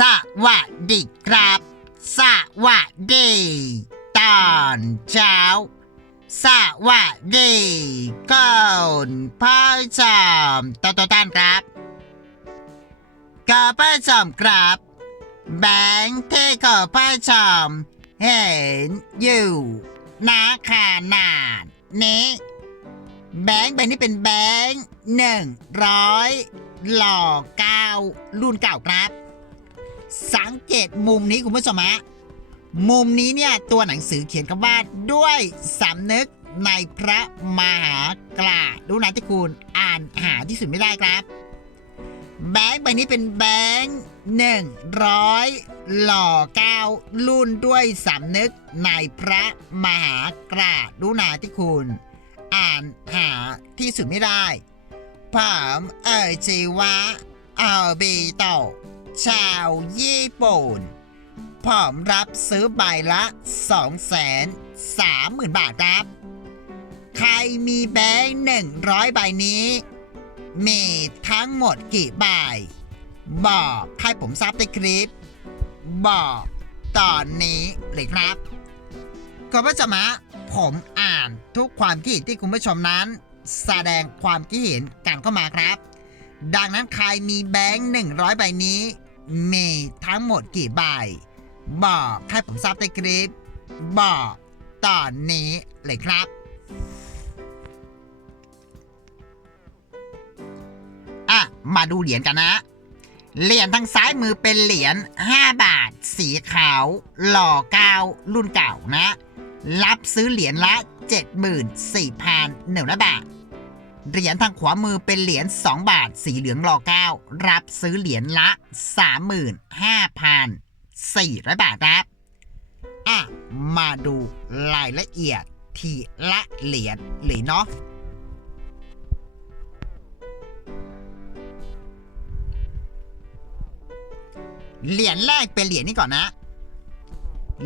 สวัสดีครับ สวัสดี ตอนเช้า สวัสดีคุณผู้ชมตัวตัวต้านครับคุณผู้ชมครับ แบงค์ที่คุณผู้ชมเห็นอยู่ณขนาดนี้แบงค์ใบนี้เป็นแบงค์หนึ่งร้อยหล่อเก้ารุ่นเก่าครับ สังเกตมุมนี้คุณผู้ชมฮะมุมนี้เนี่ยตัวหนังสือเขียนคำว่าด้วยสำนึกในพระมหากราดูนะที่คุณอ่านหาที่สุดไม่ได้ครับ แบงค์ใบนี้เป็นแบงค์หนึ่งร้อยหล่อเก้ารุ่นด้วยสำนึกในพระมหากราดูนะที่คุณ อ่านหาที่สุดไม่ได้ผมเอ่ยชื่อว่าอาบีโต ชาวญี่ปุ่นผมรับซื้อใบละ 2 3 0 0 0 0 บาทครับ ใครมีแบงค์100 ใบนี้ มีทั้งหมดกี่ใบ บอกให้ผมทราบในคลิป บอกตอนนี้เลยครับคุณผู้ชมะผมอ่านทุกความคิดเห็นที่คุณผู้ชมนั้น แสดงความคิดเห็นกันเข้ามาครับ ดังนั้นใครมีแบงค์100 ใบนี้ มีทั้งหมดกี่ใบ บอกให้ผมทราบในคลิป บอกตอนนี้เลยครับ อะ มาดูเหรียญกันนะ เหรียญทางซ้ายมือเป็นเหรียญ5 บาท สีขาว หล่อเก้ารุ่นเก่านะ รับซื้อเหรียญละ 74,100บาท เหรียญทางขวามือเป็นเหรียญ2บาท สีเหลืองหล่อเก้ารับซื้อเหรียญละ 35,400 บาทครับอะมาดูรายละเอียดทีละเหรียญเลยเนาะเหรียญแรกเป็นเหรียญนี้ก่อนนะ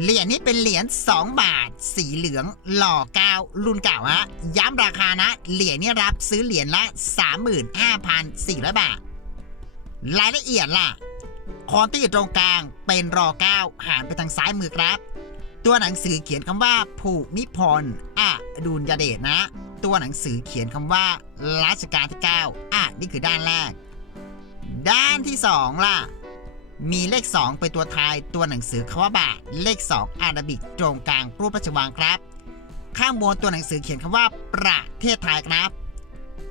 เหรียญนี้เป็นเหรียญ2 บาท สีเหลืองหล่อก้ารุ่นเก่าฮะย้ำราคานะ เหรียญนี้รับซื้อเหรียญละ 35,400 บาท รายละเอียดล่ะคอนที่อยู่ตรงกลางเป็นรอก้าหารไปทางซ้ายมือครับ ตัวหนังสือเขียนคำว่าภูมิพลอะดุลยเดชนะ ตัวหนังสือเขียนคำว่ารัชกาลที่9อะนี่คือด้านแรก ด้านที่ 2 ล่ะ มีเลข 2 เป็นตัวทายตัวหนังสือคำว่าบาท เลข 2 อาราบิกตรงกลางรูปราชวังครับ ข้างบนตัวหนังสือเขียนคำว่า ประเทศไทยครับ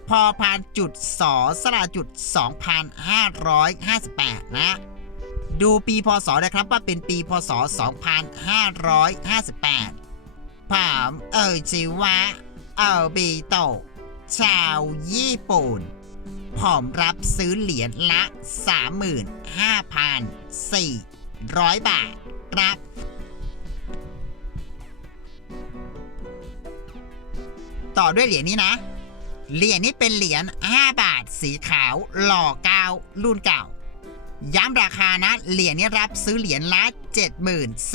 พอพานจุดสอสระจุด 2,558 นะ ดูปีพศนะครับว่าเป็นปีพศ 2558ผามเอ่ยชื่อว่าเอบีโตะชาวญี่ปุ่น ผมรับซื้อเหรียญละ 35,400 บาทครับต่อด้วยเหรียญนี้นะ เหรียญนี้เป็นเหรียญ 5 บาท สีขาว หล่อเก้ารุ่นเก่า ย้ำราคานะ เหรียญนี้รับซื้อเหรียญละ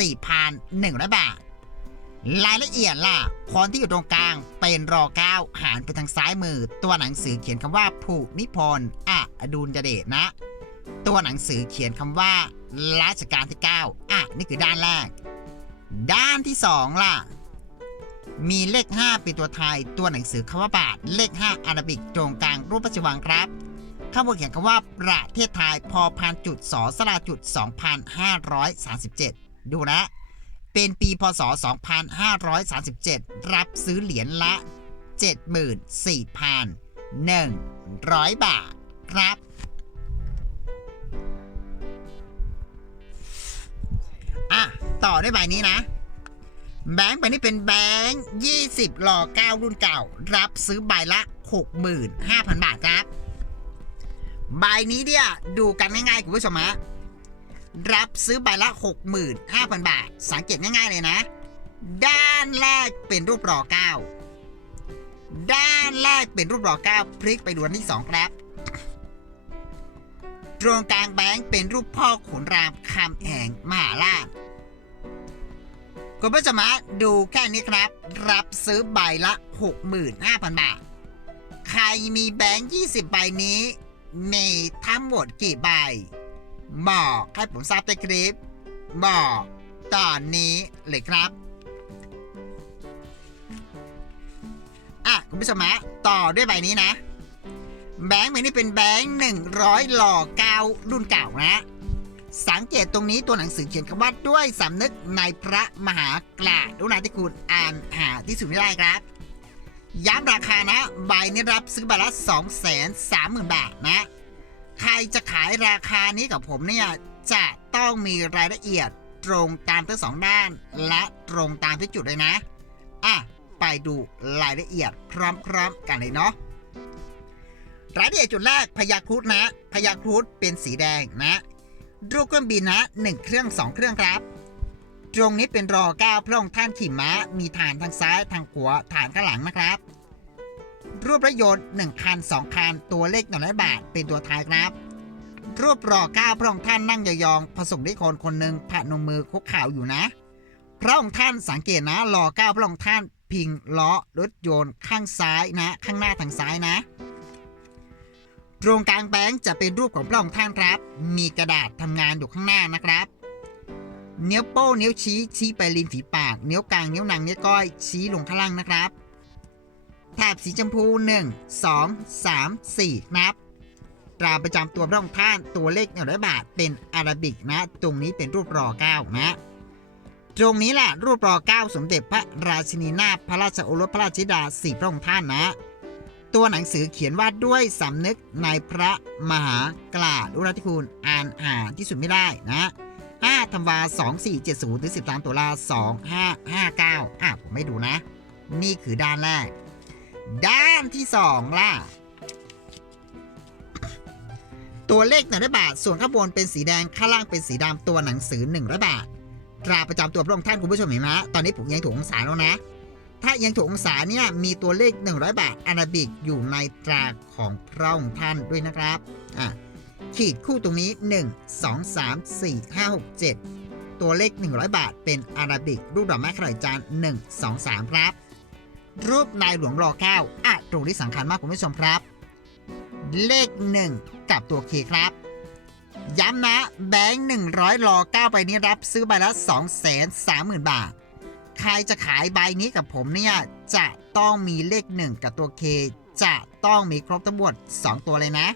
74,100 บาท รายละเอียดล่ะพรที่อยู่ตรงกลางเป็นรอเก้าหารไปทางซ้ายมือ ตัวหนังสือเขียนคำว่าภูมิพลอะอดุลยเดชนะ ตัวหนังสือเขียนคำว่ารัชกาลที่9อะนี่คือด้านแรก ด้านที่ 2 ล่ะ มีเลข 5 เป็นตัวไทย ตัวหนังสือคำว่าบาท เลข 5อาราบิกตรงกลางรูปปัจจุบันครับข้างบนเขียนคำว่าประเทศไทยพอพานจุดสอสลาจุด 2,537 ดูนะ เป็นปีพศ 2537 รับซื้อเหรียญละ 74,100 บาทครับ อะ ต่อด้วยใบนี้นะ แบงค์ใบนี้เป็นแบงค์20หล่อ9รุ่นเก่า รับซื้อใบละ 65,000 บาทครับ ใบนี้เนี่ย ดูกันง่ายๆ คุณผู้ชมฮะ รับซื้อใบละ 65,000 บาท สังเกตง่ายๆเลยนะ ด้านแรกเป็นรูปรอเก้าด้านแรกเป็นรูปรอเก้าพลิกไปดูอันที่สองครับตรงกลางแบงค์เป็นรูปพ่อขุนรามคำแหงมหาราชคุณผู้ชมดูแค่นี้ครับ รับซื้อใบละ 65,000 บาท ใครมีแบงค์ 20 ใบนี้ มีทั้งหมดกี่ใบ บอกให้ผมทราบใต้คลิป บอกตอนนี้เลยครับอะคุณผู้ชมฮะต่อด้วยใบนี้นะ แบงค์ใบนี้เป็นแบงค์หนึ่งร้อยหล่อเก้ารุ่นเก่านะ สังเกตตรงนี้ตัวหนังสือเขียนคำว่าด้วยสำนึกในพระมหากราบรุณาธิคุณอ่านหาที่สุดไม่ได้ครับย้ำราคานะ ใบนี้รับซื้อใบละ2 3 0 0 0 0 บาทนะ ใครจะขายราคานี้กับผมเนี่ยจะต้องมีรายละเอียดตรงตามทั้งสองด้าน และตรงตามที่จุดเลยนะ อะ ไปดูรายละเอียดพร้อมๆกันเลยเนาะรายละเอียดจุดแรกพยาครุฑนะ พยาครุฑเป็นสีแดงนะรูปเครื่องบินนะหนึ่งเครื่องสองเครื่องครับ ตรงนี้เป็นรอเก้าพระองค์ท่านขี่ม้ามีฐานทางซ้ายทางขวาฐานข้างหลังนะครับ รูปรถยนต์หนึ่งคันสองคันตัวเลขหนึ่งร้อยบาท เป็นตัวท้ายครับ รูปรอเก้าพระองค์ท่านนั่งยองๆผสมด้วยคนคนหนึ่งพนมมือคุกเข่าอยู่นะ พระองค์ท่านสังเกตนะรอเก้าพระองค์ท่านพิงล้อรถยนต์ข้างซ้ายนะ ข้างหน้าทางซ้ายนะ ตรงกลางแบงค์จะเป็นรูปของพระองค์ท่านครับ มีกระดาษทำงานอยู่ข้างหน้านะครับเนิ้วโป้งนิ้วชี้ชี้ไปริมฝีปาก นิ้วกลางนิ้วนางนิ้วก้อยชี้ลงข้างล่างนะครับ แถบสีชมพู 1 2 3 4นับตราประจำตัวพระองค์ท่านตัวเลขหนึ่งร้อยบาทเป็นอาราบิกนะ ตรงนี้เป็นรูปรอเก้านะ ตรงนี้แหละรูปรอเก้าสมเด็จพระราชินีนาถพระราชโอรสพระราชธิดาสี่พระองค์ท่านนะ ตัวหนังสือเขียนว่าด้วยสำนึกในพระมหากราบรุณาธิคุณอ่านอ่านที่สุดไม่ได้นะ5ธันวา2470ถึง13ตุลา2559อะผมไม่ดูนะ นี่คือด้านแรก ด้านที่2ล่ะ ตัวเลขหนึ่งร้อยบาท ส่วนข้างบนเป็นสีแดงข้างล่างเป็นสีดำตัวหนังสือหนึ่งร้อยบาทตราประจำตัวพระองค์ท่านคุณผู้ชมเห็นไหมตอนนี้ผมยังถูกองศาแล้วนะ ถ้ายังถูกองศาเนี่ยมีตัวเลข 100 บาทอาราบิกอยู่ในตราของพระองค์ท่านด้วยนะครับอะขีดคู่ตรงนี้ 1 2 3 4 5 6 7 ตัวเลข 100 บาทเป็นอาราบิกรูปดอกไม้ขนาดจาน1 2 3 ครับ รูปนายหลวงรอเก้าอะตรงนี้สำคัญมากคุณผู้ชมครับ เลข 1 กับตัวเคครับ ย้ำนะแบงค์100รอ9ใบนี้รับซื้อใบละ2 3 0 0 0 0 บาท ใครจะขายใบนี้กับผมเนี่ย จะต้องมีเลข 1 กับตัวเคจะต้องมีครบทั้งหมด2ตัวเลยนะ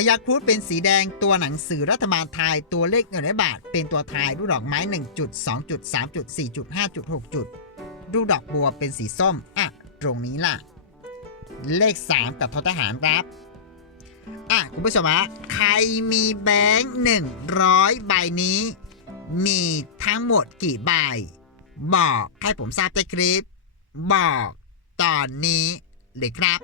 พยาครุฑเป็นสีแดงตัวหนังสือรัฐบาลไทยตัวเลขหนึ่งร้อยบาท เป็นตัวไทยรูปดอกไม้ 1 จุด 2 จุด 3 จุด 4 จุด 5 จุด 6 จุด รูปดอกบัวเป็นสีส้ม อะ ตรงนี้ล่ะ เลข 3 กับททหารครับ อะ คุณผู้ชมฮะใครมีแบงค์100 ใบนี้ มีทั้งหมดกี่ใบ บอกให้ผมทราบใต้คลิป บอกตอนนี้เลยครับ